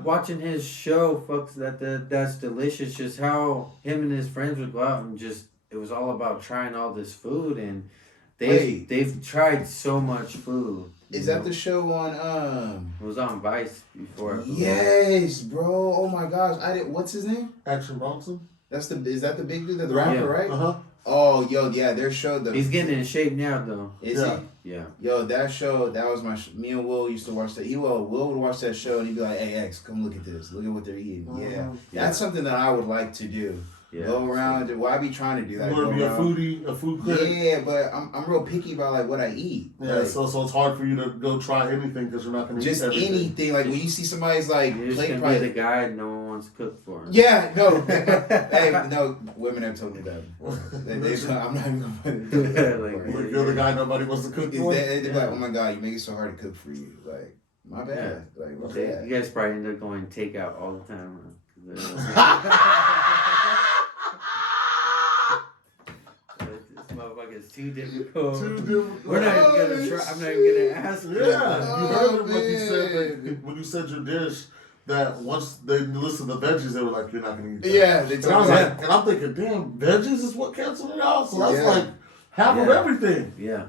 watching his show, folks, that's delicious. Just how him and his friends would go out and just it was all about trying all this food, and they've tried so much food. Is that the show on It was on Vice before. I believe. Yes, bro. Oh my gosh. What's his name? Action Bronson? Is that the big dude, the rapper, Yeah. right? Uh-huh. Oh, yo, yeah, their show He's getting in shape now, though. Is Yeah. he? Yeah. Yo, that show, that was my me and Will used to watch that. Will would watch that show and he'd be like, "Hey X, come look at this. Look at what they're eating." Yeah. That's something that I would like to do. Yeah. Go around. Well, I be trying to do that. You want to Go be a around. foodie, a food critic? Yeah, but I'm real picky about like what I eat. Yeah, Like, so it's hard for you to go try anything because you're not going to eat just everything. anything. Like when you see somebody's like You're just plate gonna be the price. guy no one wants to cook for. Yeah, no. Hey, no. Women have told me that. I'm not even gonna put it. Like, You're the guy nobody wants to cook for? They're like, oh my god, you make it so hard to cook for you. Like, my bad. Like, my You bad. guys probably end up going takeout all the time. Huh? 'Cause they're- too difficult. Too difficult. We're not even gonna try. I'm not even gonna ask. Yeah, you heard it when you man. said that, when you said your dish. That once they listened to veggies, they were like, "You're not gonna eat that." Yeah, they And I was like, and I'm thinking, damn, veggies is what canceled it out. So that's Yeah. like half of Yeah. everything. Yeah,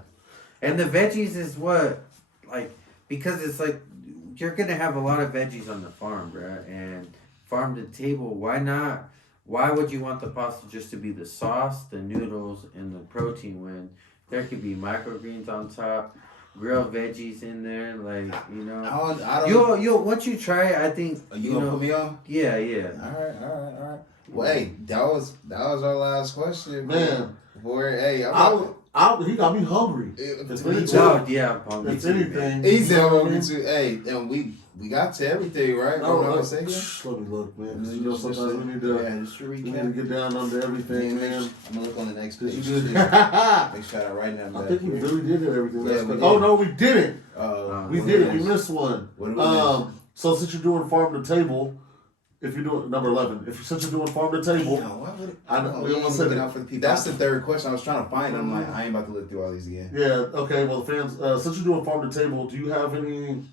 and the veggies is what, like, because it's like you're gonna have a lot of veggies on the farm, bruh, and farm to table. Why not? Why would you want the pasta just to be the sauce, the noodles, and the protein when there could be microgreens on top, grilled veggies in there, like, you know. I don't. You'll once you try it, I think Are you gonna put me on? Yeah, yeah. All right. Wait, that was our last question, Man. Hey, He got me hungry. It's me me too. too. Oh, yeah, I'm hungry If too, man. anything, He you said know what I what mean? we too. Hey, and we got to everything, right? No, What I'm let saying? me look, man. 'Cause you know sometimes we need to just to we need to recap. get down under everything, man. I'm gonna look on the next 'Cause page. you did. Make I sure I write that. think we really did hit everything. Yeah, That's we good. did. Oh no, we didn't. We What did is it. We this? missed one. What did we miss? So since you're doing farm to table, if you're doing number 11, since you're doing farm to table, Damn, why would it? I know, we we almost almost said looking it. out for the people. That's the third question I was trying to find. I'm like, I ain't about to look through all these again. yeah, okay. Well, fans, since you're doing farm to table, do you have any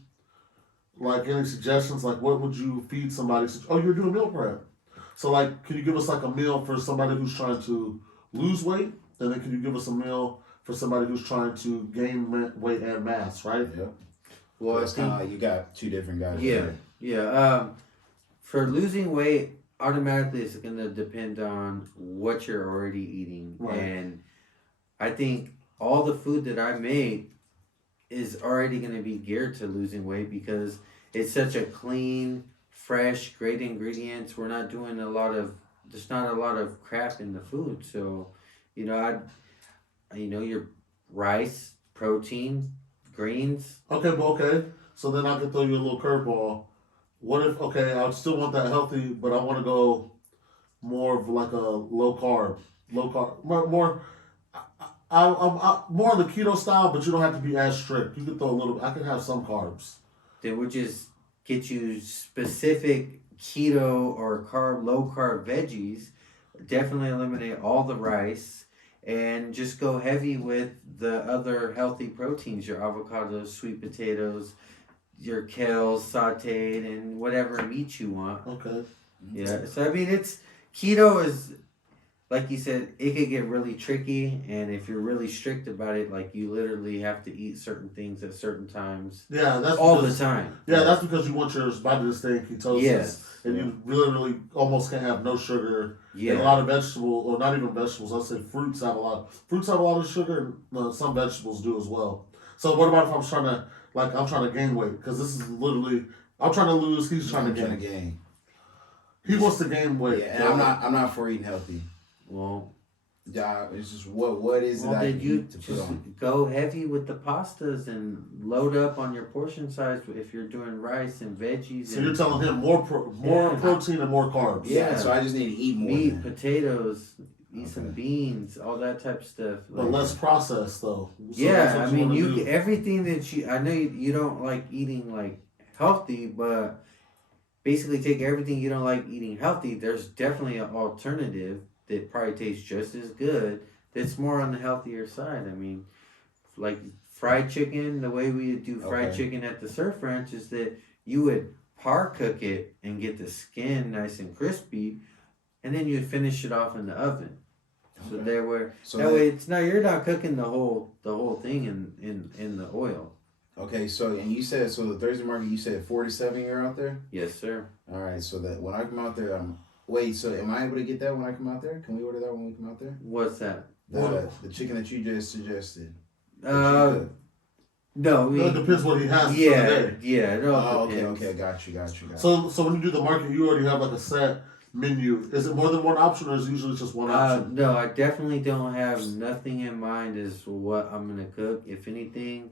suggestions? Like, what would you feed somebody? Oh, you're doing meal prep. So, like, can you give us like a meal for somebody who's trying to lose weight, and then can you give us a meal for somebody who's trying to gain weight and mass? Right? Yeah. Well, I it's kind of think like you got two different guys. Yeah. right? Yeah. For losing weight, automatically it's gonna depend on what you're already eating, Right. and I think all the food that I make is already gonna be geared to losing weight because it's such a clean, fresh, great ingredients. We're not doing there's not a lot of crap in the food, so your rice, protein, greens. Okay. So then I can throw you a little curveball. What if, I still want that healthy, but I want to go more of like a low carb, more. I'm more on the keto style, but you don't have to be as strict. You can throw a little. I can have some carbs. Then we'll just get you specific keto or low carb veggies. Definitely eliminate all the rice and just go heavy with the other healthy proteins, your avocados, sweet potatoes, your kales sauteed, and whatever meat you want. Okay. Yeah. So I mean, keto is, like you said, it could get really tricky, and if you're really strict about it, like you literally have to eat certain things at certain times. Yeah, that's all because, the time. Yeah, that's because you want your body to stay in ketosis. Yes. And you really almost can't have no sugar. Yeah. And a lot of vegetables, or not even vegetables, I'll say fruits have a lot of sugar, and some vegetables do as well. So what about if I'm trying to gain weight? Because this is literally, I'm trying to lose, he's trying to gain. He wants to gain weight. Yeah, and I'm not for eating healthy. Well, Yeah, it's just what is it I then you eat to put just on? go heavy with the pastas and load up on your portion size if you're doing rice and veggies. So you're telling him more protein and more carbs. Yeah. So I just need to eat more. meat, then. potatoes, eat some beans, all that type of stuff. But less processed though. So Yeah, that's what I mean, wanna do. everything that I know you don't like eating like healthy, but basically take everything you don't like eating healthy. There's definitely an alternative that probably tastes just as good. That's more on the healthier side. I mean, like fried chicken. The way we do fried chicken at the Surf Ranch is that you would par cook it and get the skin nice and crispy, and then you finish it off in the oven. So that way it's not, you're not cooking the whole thing in the oil. Okay, so and you said the Thursday market. You said 47. You're out there. Yes, sir. All right, so that when I come out there, wait. So am I able to get that when I come out there? Can we order that when we come out there? What's that? The chicken that you just suggested. No, It depends what he has for the yeah, day. yeah. It all Okay, depends. okay, got you. So when you do the market, you already have like a set menu. Is it more than one option, or is it usually just one option? No, I definitely don't have nothing in mind as to what I'm gonna cook. If anything,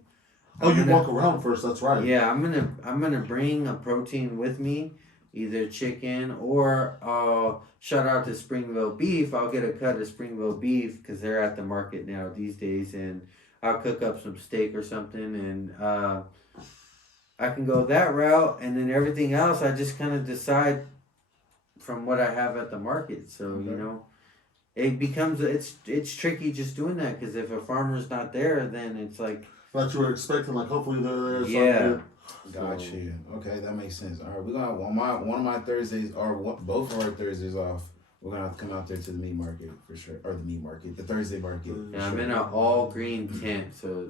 Walk around first. That's right. yeah, I'm gonna bring a protein with me, either chicken or shout out to Springville Beef. I'll get a cut of Springville Beef because they're at the market now these days, and I'll cook up some steak or something, and I can go that route, and then everything else I just kind of decide from what I have at the market. So it becomes it's tricky just doing that because if a farmer's not there, then it's like That you were expecting, like hopefully they're there. Yeah. Got you. Okay, that makes sense. All right, we're gonna one of my Thursdays or both of our Thursdays off. We're gonna have to come out there to the meat market for sure, or the meat market, the Thursday market. yeah, I'm in an all green tent, so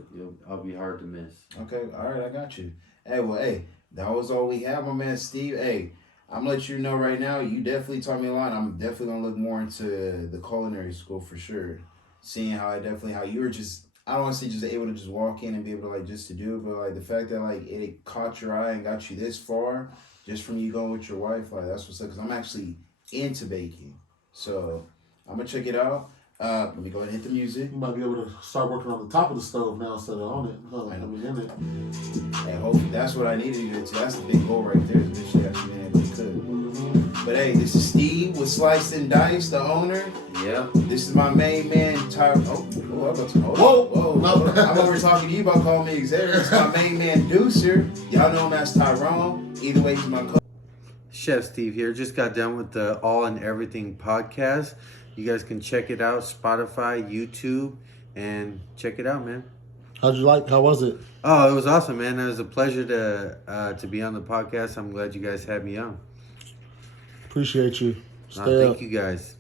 I'll be hard to miss. Okay, all right, I got you. Hey, well, hey, that was all we have, my man Steve. Hey, I'm gonna let you know right now. You definitely taught me a lot. I'm definitely gonna look more into the culinary school for sure. Seeing how how you were just. I don't want to say just able to just walk in and be able to like just to do it, but like the fact that like it caught your eye and got you this far just from you going with your wife, like that's what's up. Cause I'm actually into baking, so I'm gonna check it out. Let me go ahead and hit the music. You might be able to start working on the top of the stove now instead of on it. I mean, in it. And hopefully that's what I needed to get to. That's the big goal right there. Is eventually actually being able to cook. But hey, this is Steve with Slice and Dice, the owner. Yep. This is my main man, Tyrone. Whoa. I'm over talking to you about calling me Xavier. It's my main man, Deucer. Y'all know him as Tyrone. Either way, he's my co. Chef Steve here. Just got done with the All and Everything podcast. You guys can check it out, Spotify, YouTube, and check it out, man. How'd you like? How was it? Oh, it was awesome, man. It was a pleasure to be on the podcast. I'm glad you guys had me on. Appreciate you. Stay up. Thank you guys.